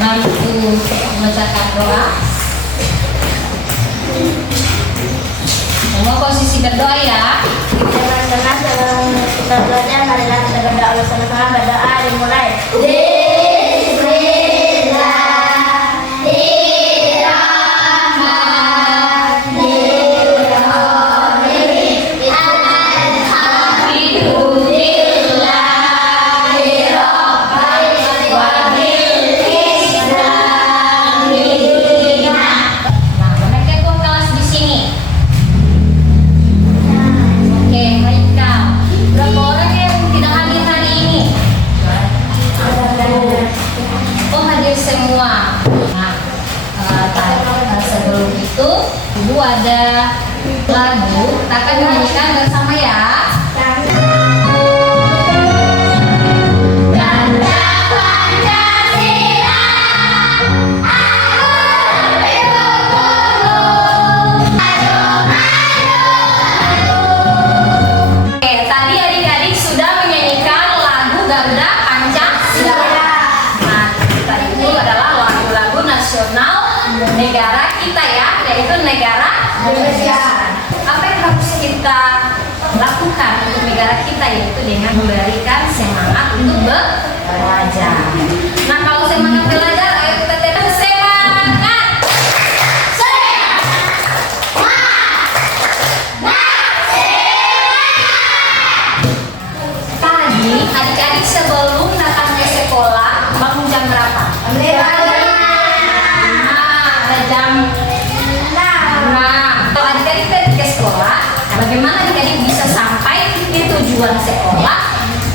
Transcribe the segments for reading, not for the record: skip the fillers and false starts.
bantu membacakan doa. Semua posisi berdoa ya. Teman-teman sebelum kita belajar, marilah kita berdoa bersama-sama. Berdoa dimulai. Ibu ada lagu, kita akan menyanyikan bersama ya. Oke, tadi adik-adik sudah menyanyikan lagu Garuda Pancasila. Nah, tadi itu adalah lagu-lagu nasional negara kita ya, yaitu negara Indonesia. Apa yang harus kita lakukan untuk negara kita, yaitu dengan memberikan semangat untuk belajar. Nah, kalau semangat belajar, ayo kita tetap semangat. Tadi adik-adik sebelum datang ke sekolah bangun jam berapa? Jam 6. Kalau adik-adik pergi ke sekolah, bagaimana adik-adik bisa sampai di tujuan sekolah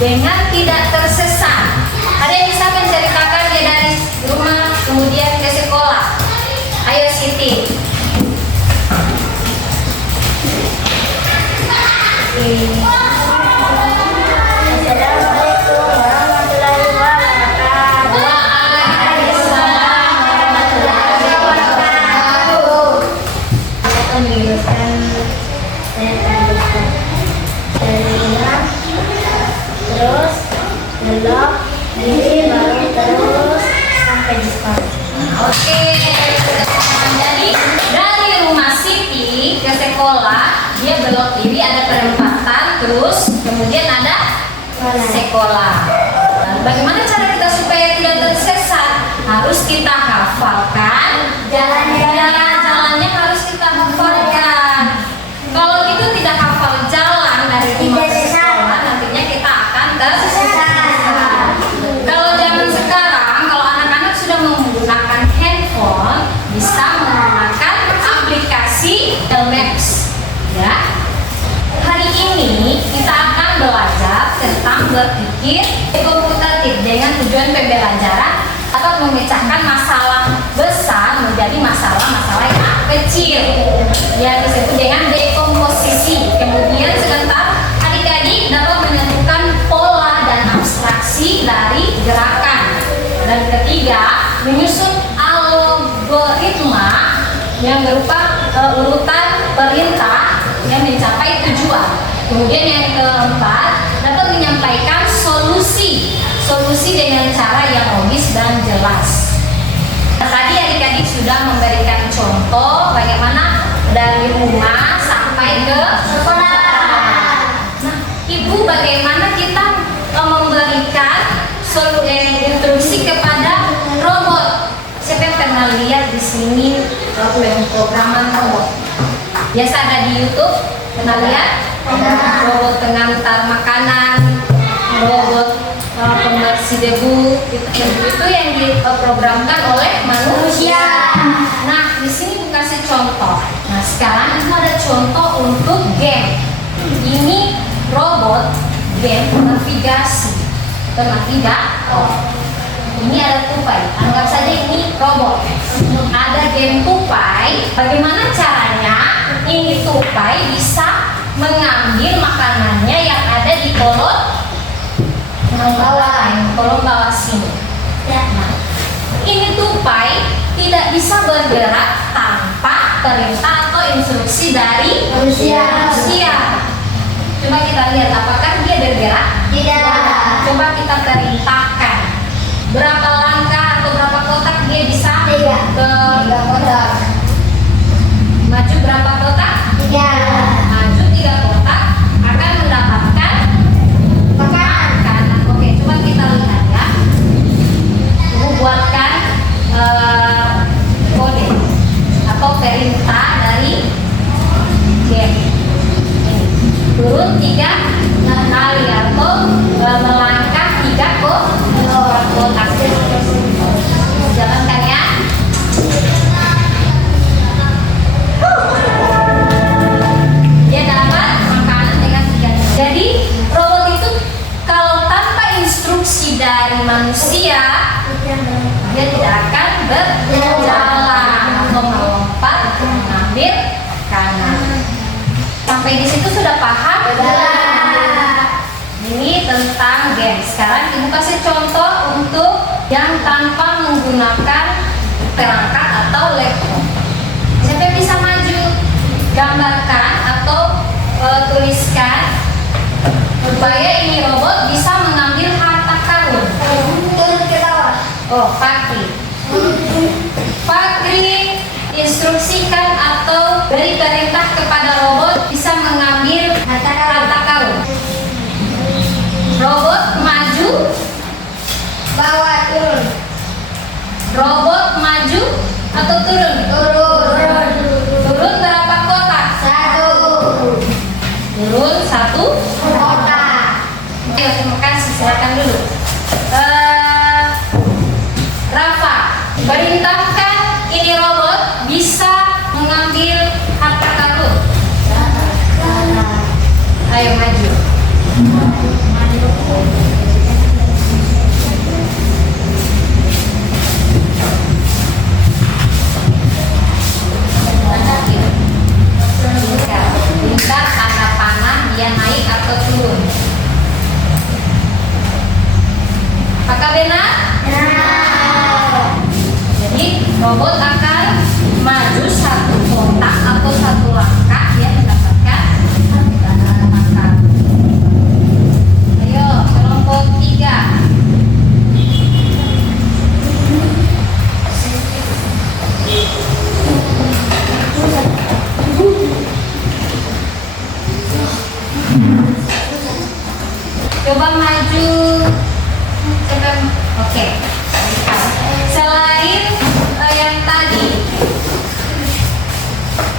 dengan tidak tersesat? Ada yang bisa menceritakan dia dari rumah kemudian ke sekolah? Ayo Siti. Assalamualaikum warahmatullahi wabarakatuh. Menjelaskan saya tadi dari imam, terus belok diri baru terus sampai di sekolah. Oke, jadi dari rumah Siti ke sekolah dia belok kiri, ada perempatan, terus kemudian ada sekolah. Nah, bagaimana cara kita supaya tidak tersesat? Harus kita hafalkan jalannya harus kita hafalkan. Kalau itu tidak hafal jalan dari rumah ke sekolah, nantinya kita akan tersesat. Kalau zaman sekarang, kalau anak-anak sudah menggunakan handphone, bisa menggunakan aplikasi Maps. Ya. Hari ini kita akan belajar tentang berpikir komputatif dengan tujuan pembelajaran atau memecahkan masalah besar menjadi masalah-masalah yang kecil, yang disebut dengan dekomposisi. Kemudian sebentar adik-adik dapat menentukan pola dan abstraksi dari gerakan. Dan ketiga, menyusun algoritma yang berupa urutan perintah yang mencapai tujuan. Kemudian yang keempat, dapat menyampaikan solusi dengan cara yang logis dan jelas. Nah, tadi adik-adik sudah memberikan contoh bagaimana dari rumah sampai ke sekolah. Nah, Ibu, bagaimana kita memberikan instruksi kepada robot? Siapa yang pernah lihat di sini pemrograman robot? Biasa ada di YouTube, pernah lihat? Robot pengantar makanan, robot pembersih debu, itu yang diprogramkan oleh manusia. Nah, di sini dikasih contoh. Nah, sekarang itu ada contoh untuk game. Ini robot game navigasi. Pernah tidak? Ini ada tupai. Anggap saja ini robot. Ada game tupai. Bagaimana caranya ini tupai bisa mengambil makanannya yang ada di kolom bawah sini. Nah, ini tupai tidak bisa bergerak tanpa perintah atau instruksi dari manusia. Coba kita lihat apakah dia bergerak? Tidak. Coba kita perintahkan berapa langkah atau berapa kotak berapa kotak? 3. Maju 3 kotak akan mendapatkan makanan. Oke, coba kita lihat ya. Ibu buatkan kode atau perintah dari game. Turun 3 kali atau melangkah 3 kotak. Jalankan ya. Dia dapat makanan dengan 3. Jadi robot itu kalau tanpa instruksi dari manusia dia tidak akan berjalan atau melompat mengambil makanan. Sampai di situ sudah paham? Ini tentang game. Sekarang ibu kasih contoh untuk yang tanpa menggunakan perangkat atau laptop. Siapa yang bisa maju? Gambarkan atau tuliskan supaya ini robot bisa mengambil harta karun. Turun ke bawah. Oh, Fakri. Fakri instruksikan atau beri perintah kepada robot bisa mengambil harta karun. Robot maju, Bawah, turun. robot maju atau turun? Turun. Turun berapa kotak? 1. Turun 1 kotak. Ayo, terima kasih. Silakan dulu. Rafa, perintahkan ini robot bisa mengambil harta karun. Ayo maju. Bintang tanda panah dia naik atau turun. Apakah benar? Jadi robot akan maju 1 kotak atau 1 langkah dia mendapatkan makanan. Ayo kelompok 3. Coba maju. Oke. Selain yang tadi,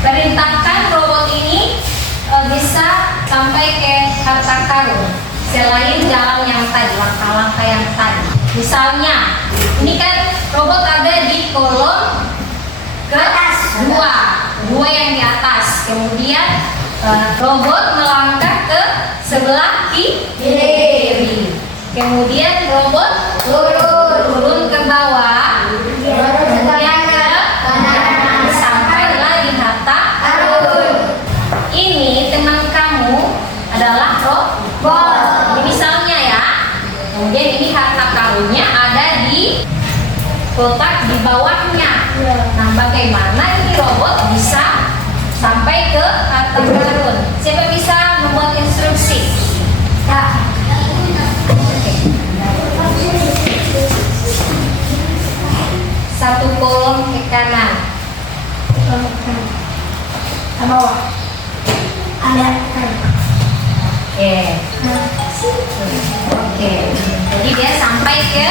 perintahkan robot ini bisa sampai ke harta karun. Selain jalan yang tadi, langkah-langkah yang tadi. Misalnya, ini kan robot ada di kolom ke atas 2 yang di atas. Kemudian robot melangkah ke sebelah kiri. Kemudian robot turun ke bawah. Kemudian ke kanan sampailah di harta karun. Ini teman kamu adalah robot. Ini misalnya ya. Kemudian ini harta karunnya ada di kotak di bawahnya. Nah, bagaimana ini robot bisa sampai ke harta karun? Siapa bisa membuat instruksi? Satu kolom ke kanan. Bawah. Ada. Oke. Jadi dia sampai ke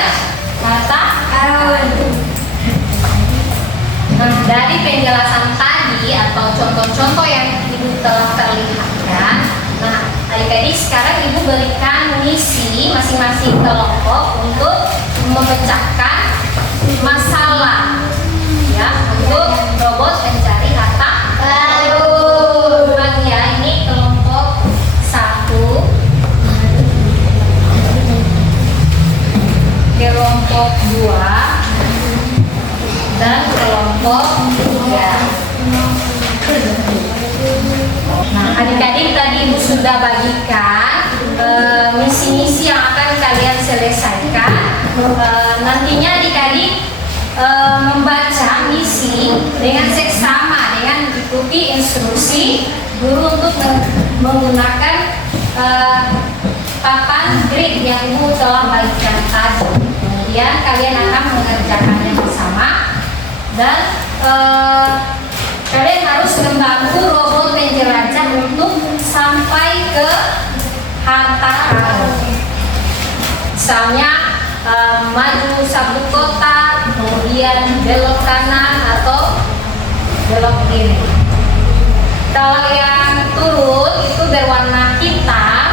harta karun. Nah, dari penjelasan tadi atau contoh-contoh yang ibu telah perlihatkan, nah adik-adik sekarang ibu berikan misi masing-masing kelompok untuk memecahkan masalah, ya, untuk robot pencari harta karun. Bagi ya, ini kelompok 1, kelompok 2, dan kelompok 3. Nah, adik-adik tadi ibu sudah bagikan misi-misi yang akan kalian selesaikan. Nantinya adik-adik membaca misi dengan seksama, dengan ikuti instruksi guru untuk menggunakan papan grid yang ibu telah bagikan tadi. Kemudian kalian akan mengerjakannya bersama dan Kalian harus membantu robot penjelajah untuk sampai ke harta karun. Misalnya maju satu kotak, kemudian belok kanan atau belok kiri. Kalau yang turun itu berwarna hitam.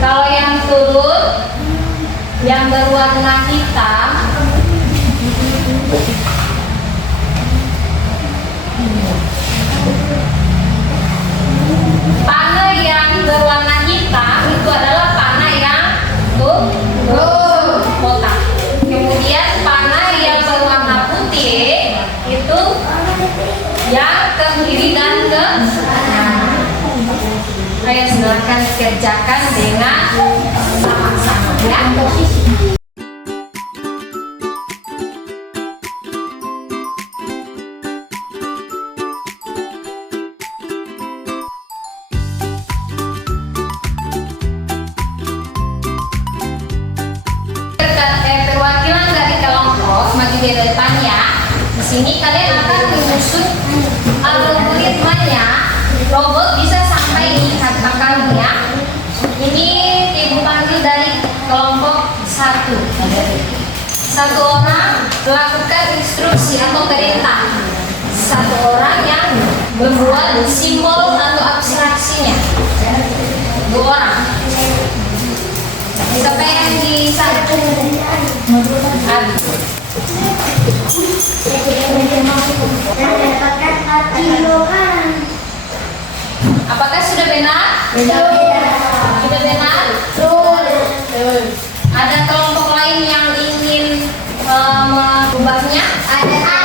Kalau yang turun yang berwarna hitam panah yang berwarna hitam itu adalah panah yang kotak. Kemudian panah yang berwarna putih itu yang ke kiri dan ke kanan. Ayo silakan kerjakan dengan sama-sama ya. Perwakilan dari kelompok maju di depan ya. Di sini kalian akan menyusun algoritmanya. Robot bisa sampai di harta karunnya. Ini ibu panggil dari kelompok 1. Satu orang melakukan instruksi atau perintah. Satu orang yang membuat simbol atau abstraksinya. 2 orang. Siapa yang di satu? Abi. Apakah sudah benar? Sudah benar? Ada kelompok lain yang ingin mengubahnya? Ada.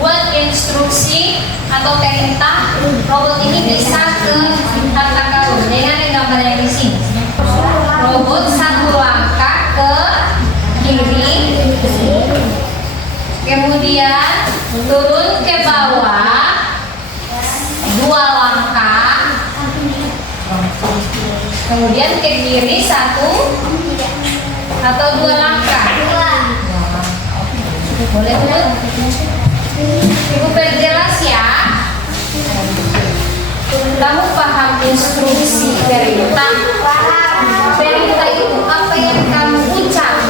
Buat instruksi atau perintah robot ini bisa ke harta karun dengan gambar yang di sini. Robot satu langkah ke kiri, kemudian turun ke bawah 2 langkah, kemudian ke kiri 1 atau 2 langkah. Boleh tuh? Ibu perjelas ya. Kamu paham instruksi perintah? Perintah itu apa yang kamu ucap?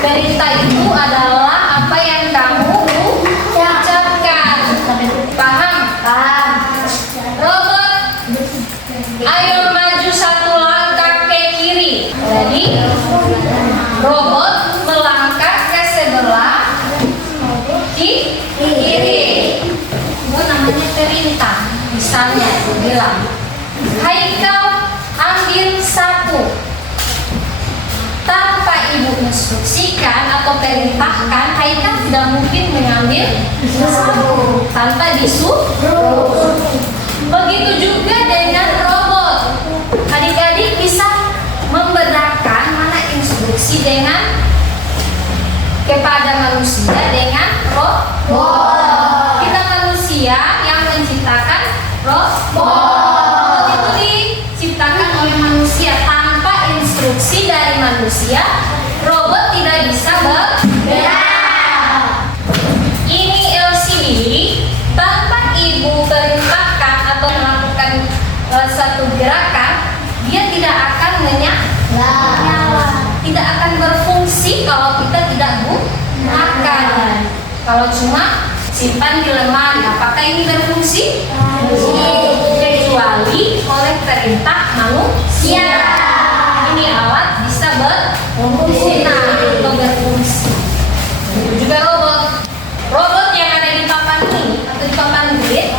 Perintah itu adalah apa yang kamu ucapkan. Paham? Paham. Robot, ayo maju 1 langkah ke kiri. Jadi robot melangkah ke sebelah kiri. Itu namanya perintah. Misalnya bilang, Haikal ambil sapu. Tanpa ibu instruksikan atau perintahkan, Haikal tidak mungkin mengambil sapu tanpa disuruh. Begitu juga dengan robot. Adik-adik bisa membedakan mana instruksi dengan kepada manusia dengan robot. Kita manusia yang menciptakan robot itu diciptakan oleh manusia tanpa instruksi dari manusia. Robot tidak bisa bergerak. Ini LCD tanpa ibu perintahkan atau melakukan satu gerakan, dia tidak akan menyala, tidak akan berfungsi kalau kita tidak gunakan. Kalau cuma simpan di lemari, apakah ini berfungsi? Kecuali oleh perintah manusia. Ini alat bisa berguna atau berfungsi. Itu juga robot. Robot yang ada di papan ini atau di papan grid,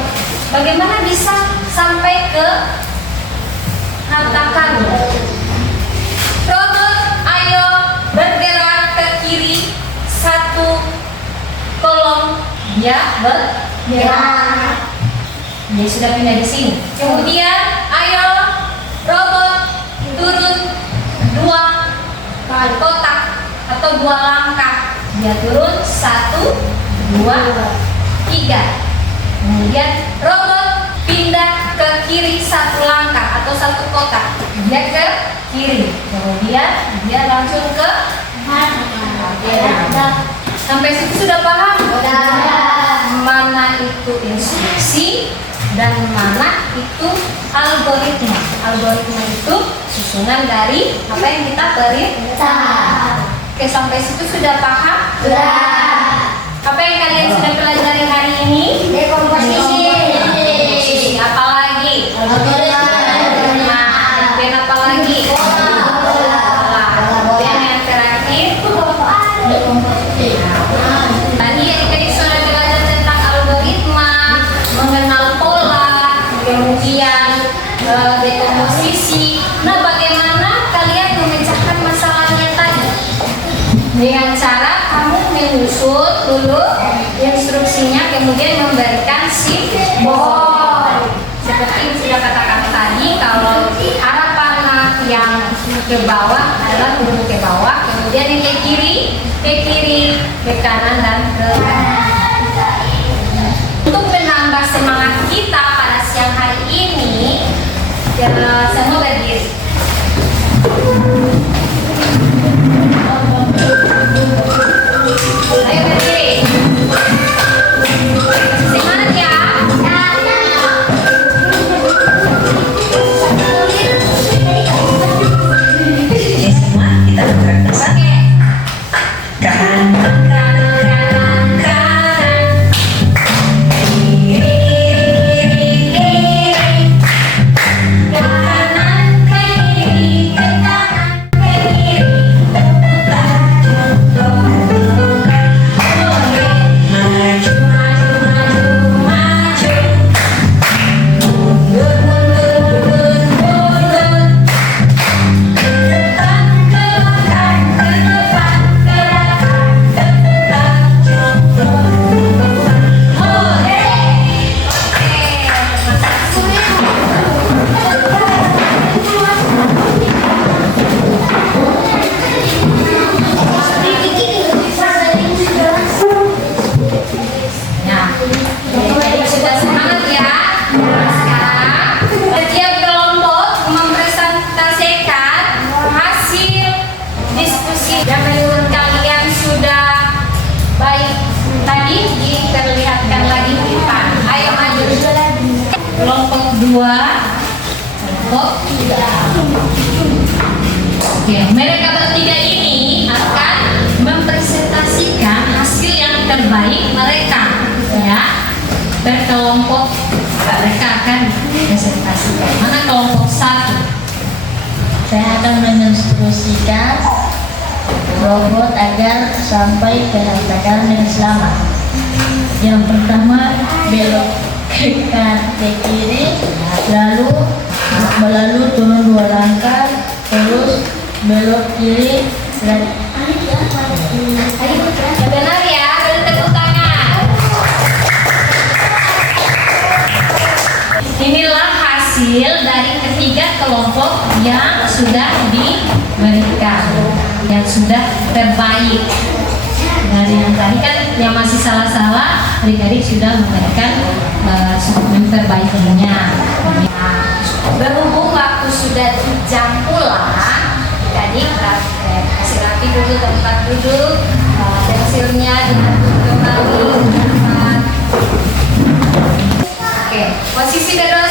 bagaimana bisa sampai ke harta karun? Robot, ayo bergerak ke kiri 1 kolom. Dia bergerak. Dia sudah pindah di sini. Kemudian, ayo robot turun 2 kotak atau 2 langkah. Dia turun 1, 2, 3. Kemudian robot pindah ke kiri 1 langkah atau 1 kotak. Dia ke kiri. Kemudian dia langsung ke sampai situ sudah paham? Mana itu instruksi dan mana itu algoritma. Algoritma itu susunan dari apa yang kita perintah. Oke, sampai situ sudah paham? Apa yang kalian sudah pelajari hari ini? Dekomposisi. Apa lagi? Nah, kemudian apa lagi? Kemudian yang terakhir, tadi adik-adik sudah belajar tentang algoritma, mengenal pola, kemudian dekomposisi. Nah, bagaimana kalian memecahkan masalahnya tadi? Dengan cara kamu menyusun dulu instruksinya, kemudian memberikan simbol. Seperti yang sudah katakan tadi, kalau arah panah yang ke bawah adalah turun ke bawah, kemudian yang ke kiri, ke kanan dan ke kanan. Untuk menambah semangat kita pada siang hari ini, semua berdiri. Ayo berdiri. Semangat ya. Semua kita bergerak. Kanan, kanan, kanan. Kiri, kiri, kiri. Kanan, kiri, ke kanan, ke kiri. Oke, mereka bertiga ini akan mempresentasikan hasil yang terbaik mereka, ya. Berkelompok mereka akan presentasikan. Mana kelompok satu? Saya akan menginstruksikan robot agar sampai ke halte dengan selamat. Yang pertama, belok ke kiri, lalu turun 2 langkah, terus belok kiri lagi. Ya benar ya, beri tepuk tangan. Inilah hasil dari ketiga kelompok yang sudah diberikan, yang sudah terbaik. Dari yang tadi kan yang masih salah-salah, adik-adik sudah memberikan memperbaikinya. Berhubung waktu sudah jam pulang, jadi kasih rapi dulu tempat duduk, pensilnya diatur kembali. Oke, posisi kedua